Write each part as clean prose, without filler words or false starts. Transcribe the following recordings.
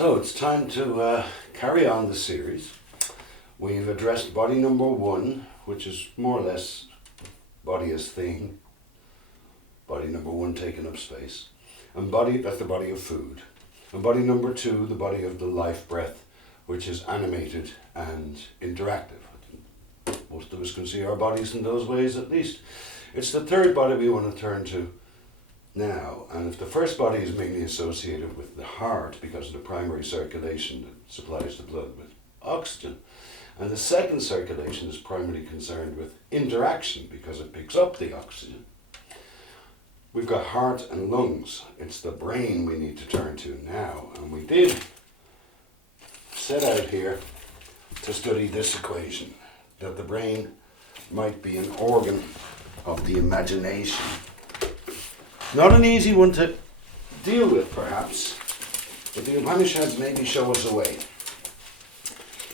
So it's time to carry on the series. We've addressed body number 1, which is more or less body as thing. Body number 1 taking up space. And that's the body of food. And body number 2, the body of the life breath, which is animated and interactive. Most of us can see our bodies in those ways at least. It's the third body we want to turn to now. And if the first body is mainly associated with the heart because of the primary circulation that supplies the blood with oxygen, and the second circulation is primarily concerned with interaction because it picks up the oxygen, we've got heart and lungs. It's the brain we need to turn to now. And we did set out here to study this equation, that the brain might be an organ of the imagination. Not an easy one to deal with, perhaps, but the Upanishads maybe show us a way.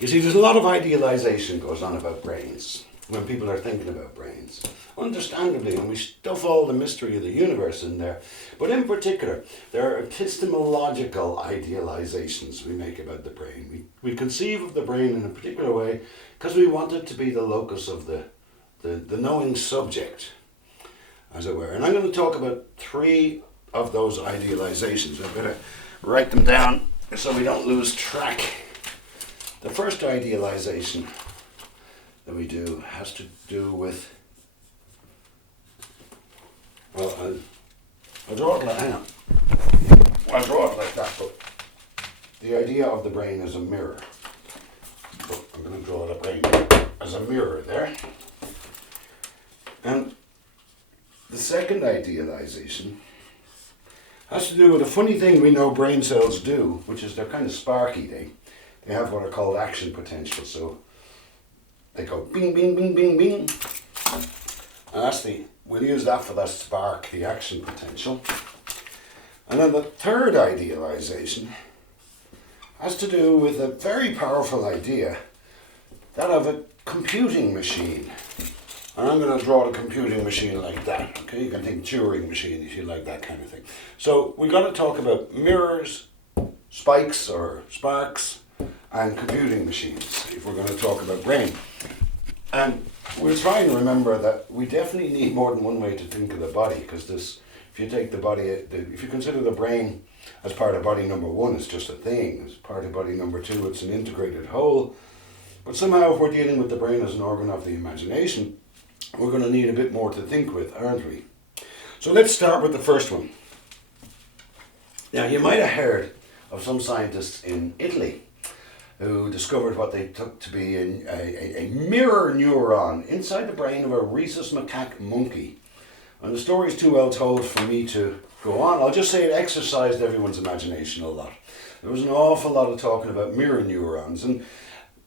You see, there's a lot of idealization goes on about brains when people are thinking about brains. Understandably, and we stuff all the mystery of the universe in there, but in particular, there are epistemological idealizations we make about the brain. We conceive of the brain in a particular way because we want it to be the locus of the knowing subject, as it were. And I'm going to talk about 3 of those idealizations. I better write them down so we don't lose track. The first idealization that we do has to do with, well, I'll draw it like, hang on. I'll draw it like that, but the idea of the brain as a mirror. So I'm going to draw the brain as a mirror there. And the second idealization has to do with a funny thing we know brain cells do, which is they're kind of sparky. They have what are called action potential. So they go bing, bing, bing, bing, bing. And we'll use that for that spark, the action potential. And then the third idealization has to do with a very powerful idea, that of a computing machine. And I'm going to draw the computing machine like that. Okay, you can think Turing machine if you like that kind of thing. So we've got to talk about mirrors, spikes or sparks, and computing machines if we're going to talk about brain. And we're trying to remember that we definitely need more than one way to think of the body, because if you take the body, if you consider the brain as part of body number 1, it's just a thing. As part of body number 2, it's an integrated whole. But somehow if we're dealing with the brain as an organ of the imagination, we're going to need a bit more to think with, aren't we? So let's start with the first one. Now, you might have heard of some scientists in Italy who discovered what they took to be a mirror neuron inside the brain of a rhesus macaque monkey. And the story is too well told for me to go on. I'll just say it exercised everyone's imagination a lot. There was an awful lot of talking about mirror neurons. And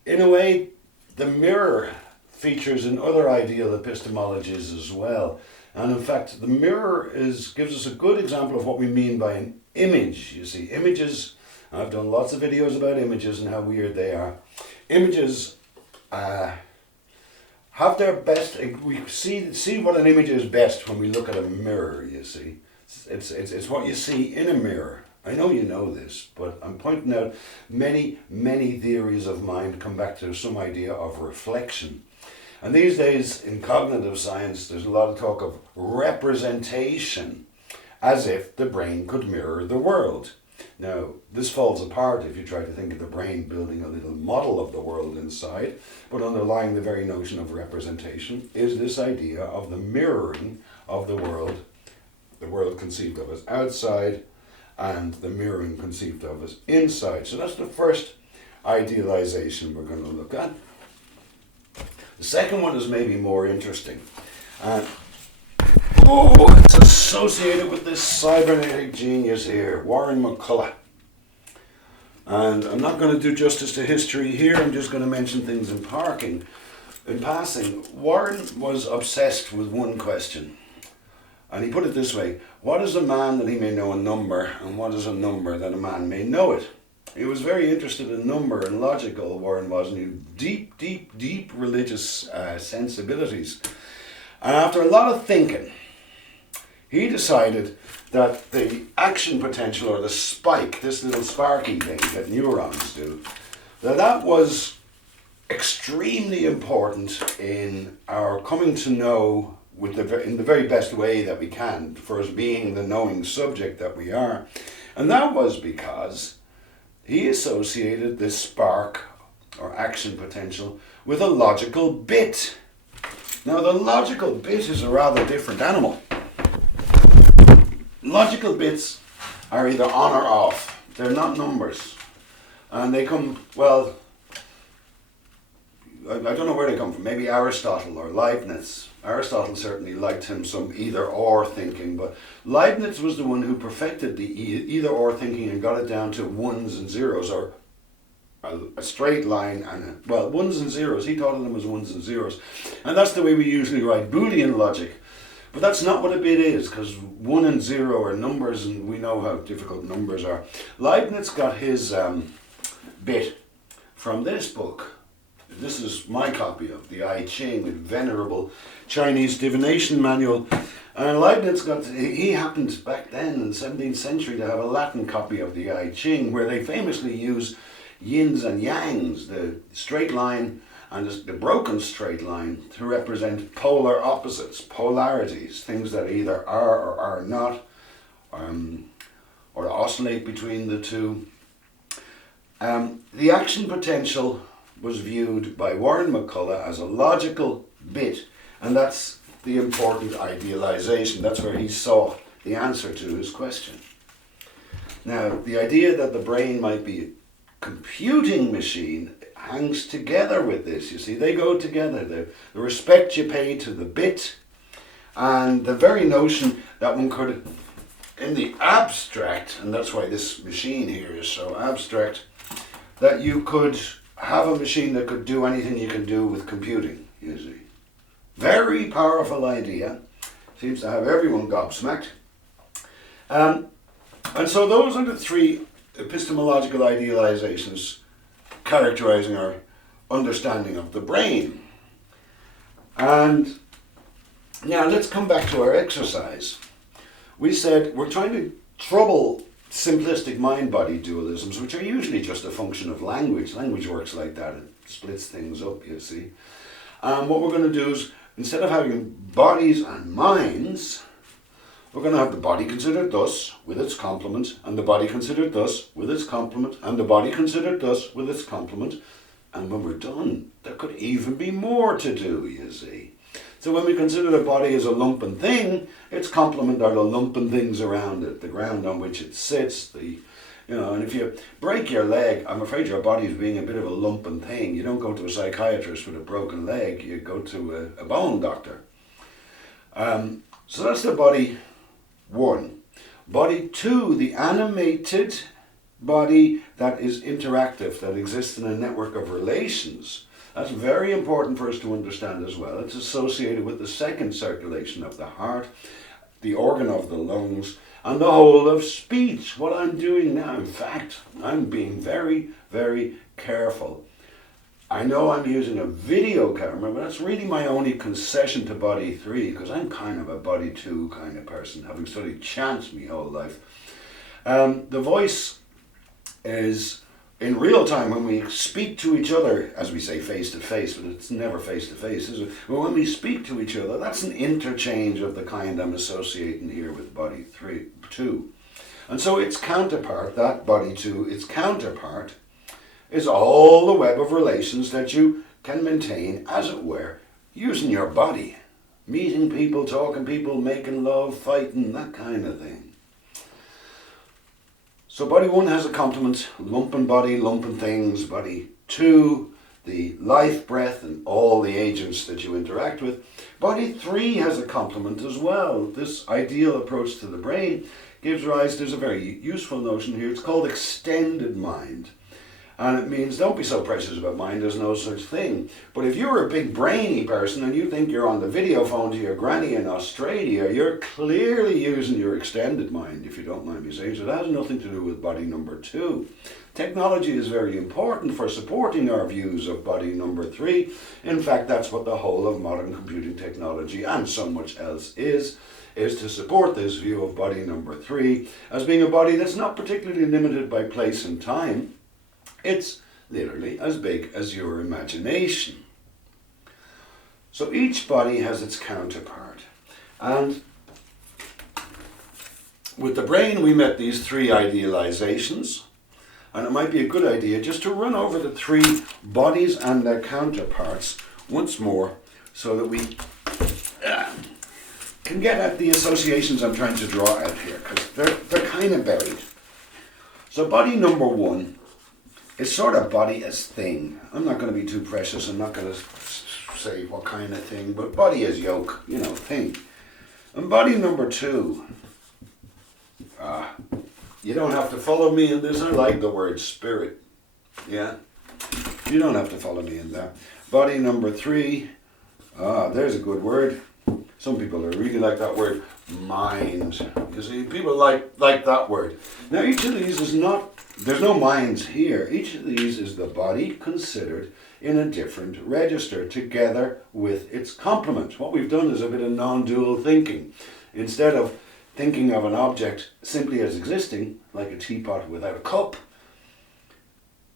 in a way, the mirror features in other ideal epistemologies as well. And in fact, the mirror gives us a good example of what we mean by an image. You see, images, I've done lots of videos about images and how weird they are. Images have their best, we see what an image is best when we look at a mirror, you see. It's what you see in a mirror. I know you know this, but I'm pointing out many theories of mind come back to some idea of reflection. And these days in cognitive science, there's a lot of talk of representation, as if the brain could mirror the world. Now, this falls apart if you try to think of the brain building a little model of the world inside, but underlying the very notion of representation is this idea of the mirroring of the world conceived of as outside, and the mirroring conceived of as inside. So that's the first idealization we're going to look at. The second one is maybe more interesting. It's associated with this cybernetic genius here, Warren McCulloch. And I'm not going to do justice to history here, I'm just going to mention things in passing. Warren was obsessed with one question. And he put it this way: what is a man that he may know a number, and what is a number that a man may know it? He was very interested in number and logical, Warren was, and he had deep religious sensibilities. And after a lot of thinking, he decided that the action potential, or the spike, this little sparky thing that neurons do, that was extremely important in our coming to know in the very best way that we can, for us being the knowing subject that we are. And that was because he associated this spark or action potential with a logical bit. Now, the logical bit is a rather different animal. Logical bits are either on or off. They're not numbers. And they come, well, I don't know where they come from. Maybe Aristotle or Leibniz. Aristotle certainly liked him some either or thinking, but Leibniz was the one who perfected the either or thinking and got it down to ones and zeros, or a straight line and, well, ones and zeros. He thought of them as ones and zeros. And that's the way we usually write Boolean logic. But that's not what a bit is, because 1 and 0 are numbers, and we know how difficult numbers are. Leibniz got his bit from this book. This is my copy of the I Ching, a venerable Chinese divination manual. And Leibniz he happened back then in the 17th century to have a Latin copy of the I Ching, where they famously use yins and yangs, the straight line and the broken straight line, to represent polar opposites, polarities, things that either are or are not, or oscillate between the two. The action potential was viewed by Warren McCullough as a logical bit, and that's the important idealization. That's where he saw the answer to his question. Now, the idea that the brain might be a computing machine hangs together with this. You see, they go together. The respect you pay to the bit, and the very notion that one could, in the abstract, and that's why this machine here is so abstract, that you could have a machine that could do anything you can do with computing, you see. Very powerful idea. Seems to have everyone gobsmacked. And so those are the three epistemological idealizations characterizing our understanding of the brain. And now let's come back to our exercise. We said we're trying to trouble simplistic mind-body dualisms, which are usually just a function of language. Language works like that. It splits things up, you see. What we're going to do is, instead of having bodies and minds, we're going to have the body considered thus, with its complement, and the body considered thus, with its complement, and the body considered thus, with its complement. And when we're done, there could even be more to do, you see. So when we consider the body as a lumpen thing, its complement are the lumpen things around it, the ground on which it sits, and if you break your leg, I'm afraid your body is being a bit of a lumpen thing. You don't go to a psychiatrist with a broken leg, you go to a bone doctor. So that's the body one. Body two, the animated body that is interactive, that exists in a network of relations. That's very important for us to understand as well. It's associated with the second circulation of the heart, the organ of the lungs, and the whole of speech. What I'm doing now, in fact, I'm being very, very careful. I know I'm using a video camera, but that's really my only concession to body three, because I'm kind of a body two kind of person, having studied chant my whole life. The voice is in real time when we speak to each other, as we say face to face, but it's never face to face, is it? But when we speak to each other, that's an interchange of the kind I'm associating here with body two. And so its counterpart, that body two, its counterpart, is all the web of relations that you can maintain, as it were, using your body. Meeting people, talking people, making love, fighting, that kind of thing. So body one has a complement, lumpen body, lumpen things. Body two, the life breath and all the agents that you interact with. Body three has a complement as well. This ideal approach to the brain gives rise, there's a very useful notion here, it's called extended mind. And it means don't be so precious about mind, there's no such thing. But if you're a big brainy person and you think you're on the video phone to your granny in Australia, you're clearly using your extended mind, if you don't mind me saying so. That has nothing to do with body number 2. Technology is very important for supporting our views of body number 3. In fact, that's what the whole of modern computing technology and so much else is to support this view of body number 3 as being a body that's not particularly limited by place and time. It's literally as big as your imagination. So each body has its counterpart. And with the brain we met these 3 idealizations, and it might be a good idea just to run over the 3 bodies and their counterparts once more so that we can get at the associations I'm trying to draw out here, because they're kind of buried. So body number 1 is sort of body as thing. I'm not going to be too precious. I'm not going to say what kind of thing, but body as yoke, thing. And body number 2, you don't have to follow me in this. I like the word spirit. Yeah? You don't have to follow me in that. Body number 3, there's a good word. Some people are really like that word, mind. You see, people like that word. Now each of these is not, there's no minds here. Each of these is the body considered in a different register together with its complement. What we've done is a bit of non-dual thinking. Instead of thinking of an object simply as existing, like a teapot without a cup,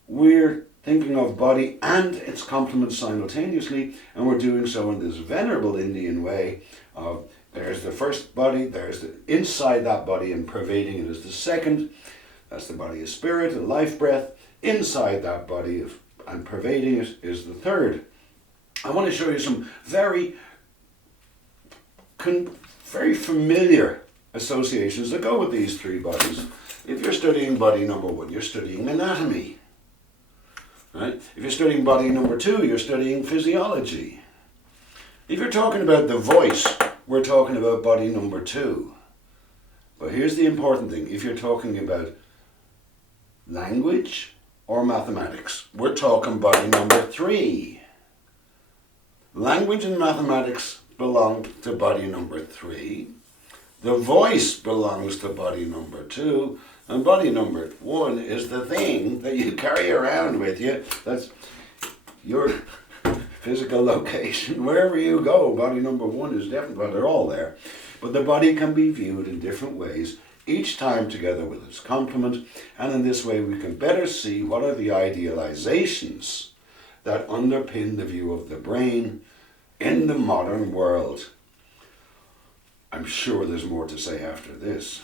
we're thinking of body and its complements simultaneously, and we're doing so in this venerable Indian way of there's the first body, there's the inside that body, and pervading it is the second. That's the body of spirit, a life breath. Inside that body and pervading it is the third. I want to show you some very familiar associations that go with these 3 bodies. If you're studying body number 1, you're studying anatomy. Right? If you're studying body number 2, you're studying physiology. If you're talking about the voice, we're talking about body number 2. But here's the important thing. If you're talking about language or mathematics, we're talking body number 3. Language and mathematics belong to body number 3. The voice belongs to body number 2. And body number 1 is the thing that you carry around with you. That's your physical location. Wherever you go, body number 1 is definitely, well, they're all there. But the body can be viewed in different ways, each time together with its complement. And in this way we can better see what are the idealizations that underpin the view of the brain in the modern world. I'm sure there's more to say after this.